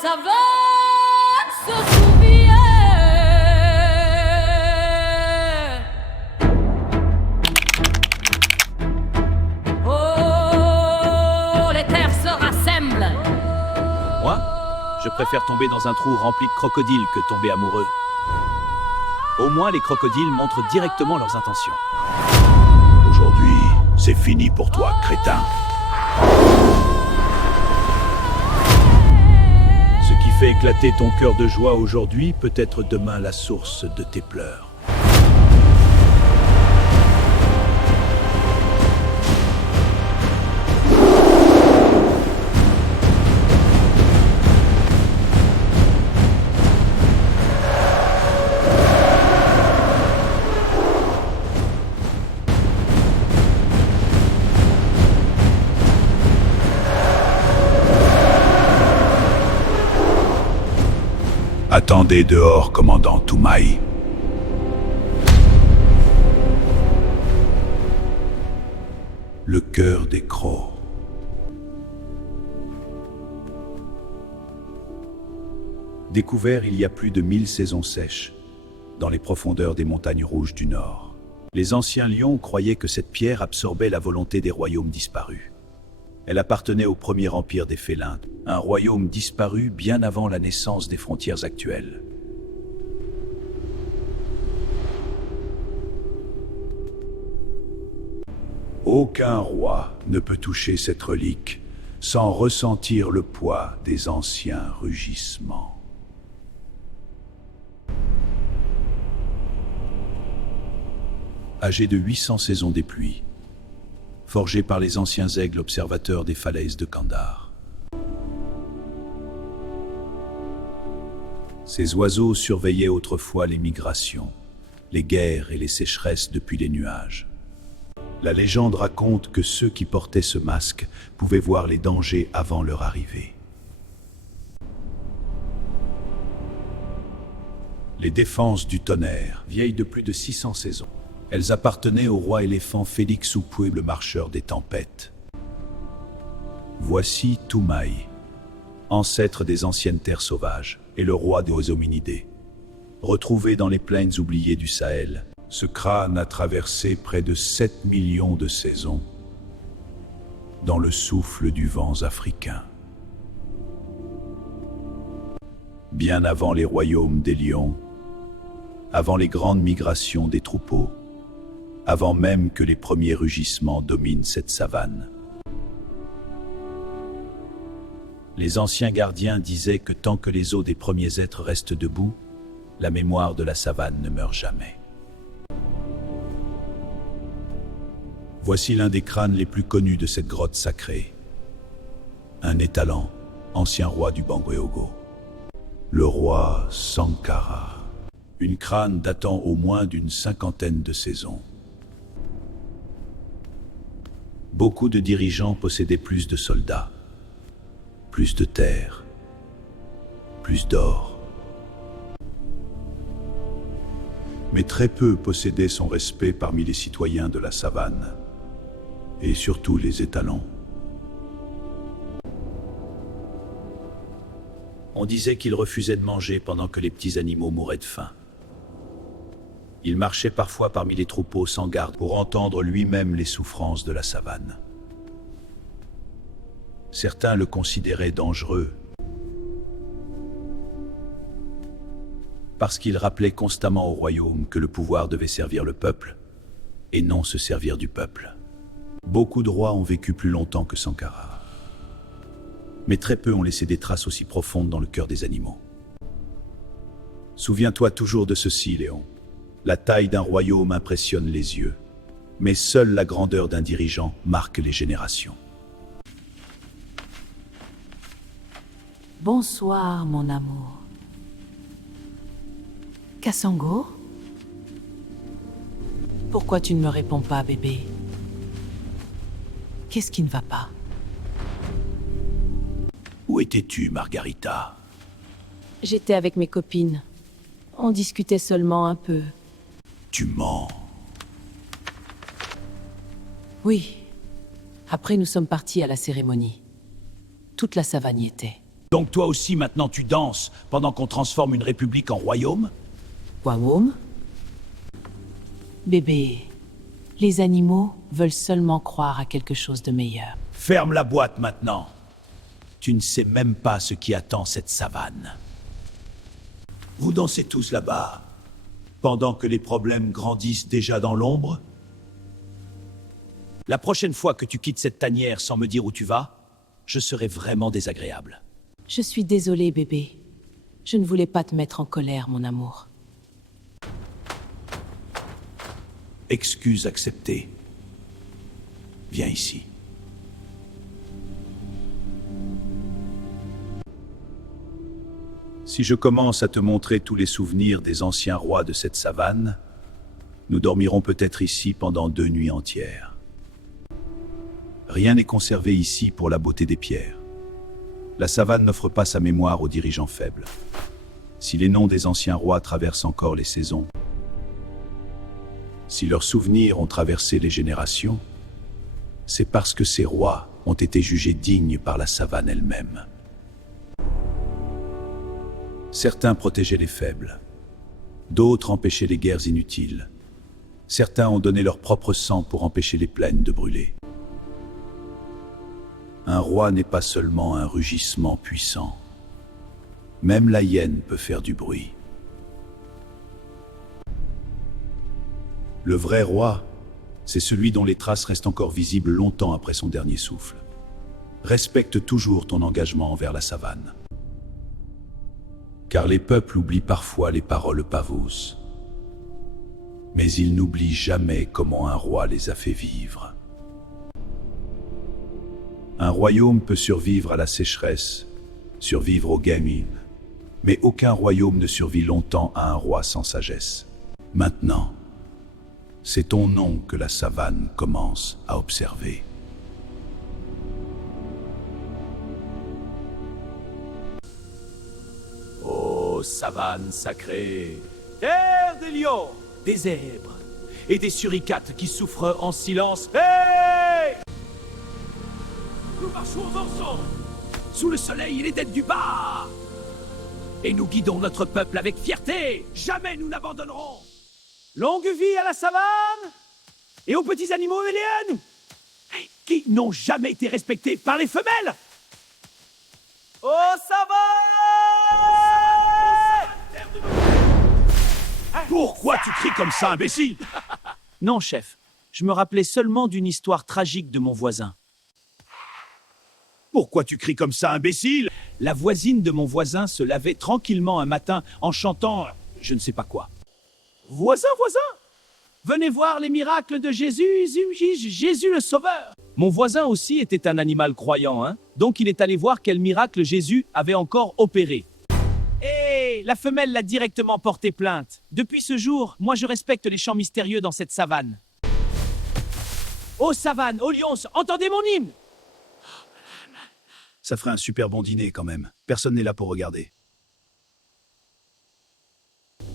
savane se souvient. Oh, les terres se rassemblent. Moi, je préfère tomber dans un trou rempli de crocodiles que tomber amoureux. Au moins, les crocodiles montrent directement leurs intentions. Aujourd'hui, c'est fini pour toi, crétin. Ce qui fait éclater ton cœur de joie aujourd'hui peut être demain la source de tes pleurs. Attendez dehors, commandant Toumaï. Le cœur des crocs. Découvert il y a plus de 1000 saisons sèches, dans les profondeurs des montagnes rouges du Nord. Les anciens lions croyaient que cette pierre absorbait la volonté des royaumes disparus. Elle appartenait au premier empire des félins, un royaume disparu bien avant la naissance des frontières actuelles. Aucun roi ne peut toucher cette relique sans ressentir le poids des anciens rugissements. Âgé de 800 saisons des pluies, forgé par les anciens aigles observateurs des falaises de Kandar. Ces oiseaux surveillaient autrefois les migrations, les guerres et les sécheresses depuis les nuages. La légende raconte que ceux qui portaient ce masque pouvaient voir les dangers avant leur arrivée. Les défenses du tonnerre, vieilles de plus de 600 saisons. Elles appartenaient au roi éléphant Félix Oupoué, le marcheur des tempêtes. Voici Toumaï, ancêtre des anciennes terres sauvages et le roi des hominidés. Retrouvé dans les plaines oubliées du Sahel, ce crâne a traversé près de 7 millions de saisons dans le souffle du vent africain. Bien avant les royaumes des lions, avant les grandes migrations des troupeaux, avant même que les premiers rugissements dominent cette savane. Les anciens gardiens disaient que tant que les os des premiers êtres restent debout, la mémoire de la savane ne meurt jamais. Voici l'un des crânes les plus connus de cette grotte sacrée. Un étalon, ancien roi du Bangweogo. Le roi Sankara. Une crâne datant au moins d'une 50aine de saisons. Beaucoup de dirigeants possédaient plus de soldats, plus de terres, plus d'or. Mais très peu possédaient son respect parmi les citoyens de la savane, et surtout les étalons. On disait qu'il refusait de manger pendant que les petits animaux mouraient de faim. Il marchait parfois parmi les troupeaux sans garde pour entendre lui-même les souffrances de la savane. Certains le considéraient dangereux parce qu'il rappelait constamment au royaume que le pouvoir devait servir le peuple et non se servir du peuple. Beaucoup de rois ont vécu plus longtemps que Sankara, mais très peu ont laissé des traces aussi profondes dans le cœur des animaux. Souviens-toi toujours de ceci, Léon. La taille d'un royaume impressionne les yeux, mais seule la grandeur d'un dirigeant marque les générations. Bonsoir, mon amour. Kassango? Pourquoi tu ne me réponds pas, bébé? Qu'est-ce qui ne va pas? Où étais-tu, Margarita? J'étais avec mes copines. On discutait seulement un peu. Tu mens. Oui. Après, nous sommes partis à la cérémonie. Toute la savane y était. Donc toi aussi maintenant tu danses pendant qu'on transforme une république en royaume? Royaume? Bébé, les animaux veulent seulement croire à quelque chose de meilleur. Ferme la boîte maintenant. Tu ne sais même pas ce qui attend cette savane. Vous dansez tous là-bas, pendant que les problèmes grandissent déjà dans l'ombre? La prochaine fois que tu quittes cette tanière sans me dire où tu vas, je serai vraiment désagréable. Je suis désolée, bébé. Je ne voulais pas te mettre en colère, mon amour. Excuse acceptée. Viens ici. Si je commence à te montrer tous les souvenirs des anciens rois de cette savane, nous dormirons peut-être ici pendant 2 nuits entières. Rien n'est conservé ici pour la beauté des pierres. La savane n'offre pas sa mémoire aux dirigeants faibles. Si les noms des anciens rois traversent encore les saisons, si leurs souvenirs ont traversé les générations, c'est parce que ces rois ont été jugés dignes par la savane elle-même. Certains protégeaient les faibles, d'autres empêchaient les guerres inutiles. Certains ont donné leur propre sang pour empêcher les plaines de brûler. Un roi n'est pas seulement un rugissement puissant. Même la hyène peut faire du bruit. Le vrai roi, c'est celui dont les traces restent encore visibles longtemps après son dernier souffle. Respecte toujours ton engagement envers la savane. Car les peuples oublient parfois les paroles pavos. Mais ils n'oublient jamais comment un roi les a fait vivre. Un royaume peut survivre à la sécheresse, survivre au gamine, mais aucun royaume ne survit longtemps à un roi sans sagesse. Maintenant, c'est ton nom que la savane commence à observer. Ô savane sacrée, terre des lions, des zèbres et des suricates qui souffrent en silence. Hey! Nous marchons ensemble, sous le soleil et les têtes du bas. Et nous guidons notre peuple avec fierté. Jamais nous n'abandonnerons. Longue vie à la savane et aux petits animaux éléennes qui n'ont jamais été respectés par les femelles. Ô savane! Pourquoi tu cries comme ça, imbécile? Non, chef. Je me rappelais seulement d'une histoire tragique de mon voisin. Pourquoi tu cries comme ça, imbécile? La voisine de mon voisin se lavait tranquillement un matin en chantant je ne sais pas quoi. Voisin, voisin! Venez voir les miracles de Jésus, Jésus le Sauveur! Mon voisin aussi était un animal croyant, hein? Donc il est allé voir quel miracle Jésus avait encore opéré. Et la femelle l'a directement porté plainte. Depuis ce jour, moi je respecte les chants mystérieux dans cette savane. Ô savane, ô lions, entendez mon hymne! Ça ferait un super bon dîner quand même. Personne n'est là pour regarder.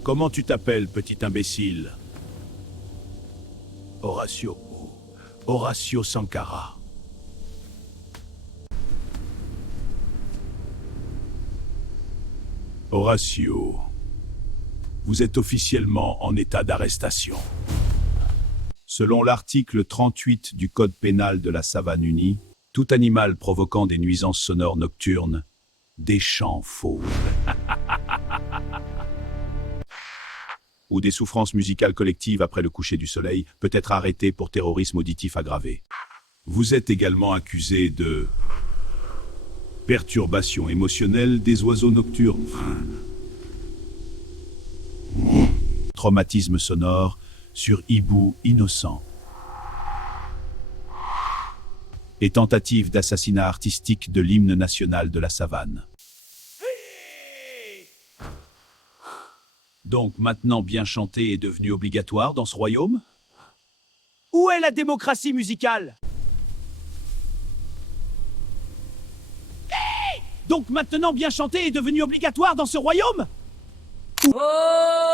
Comment tu t'appelles, petit imbécile? Horatio. Horatio Sankara. Horatio, vous êtes officiellement en état d'arrestation. Selon l'article 38 du Code pénal de la Savane unie, tout animal provoquant des nuisances sonores nocturnes, des chants fauves, ou des souffrances musicales collectives après le coucher du soleil peut être arrêté pour terrorisme auditif aggravé. Vous êtes également accusé de perturbation émotionnelle des oiseaux nocturnes, traumatisme sonore sur hibou innocent, et tentative d'assassinat artistique de l'hymne national de la savane. Donc maintenant bien chanter est devenu obligatoire dans ce royaume? Où est la démocratie musicale? Donc maintenant bien chanter est devenu obligatoire dans ce royaume? Oh!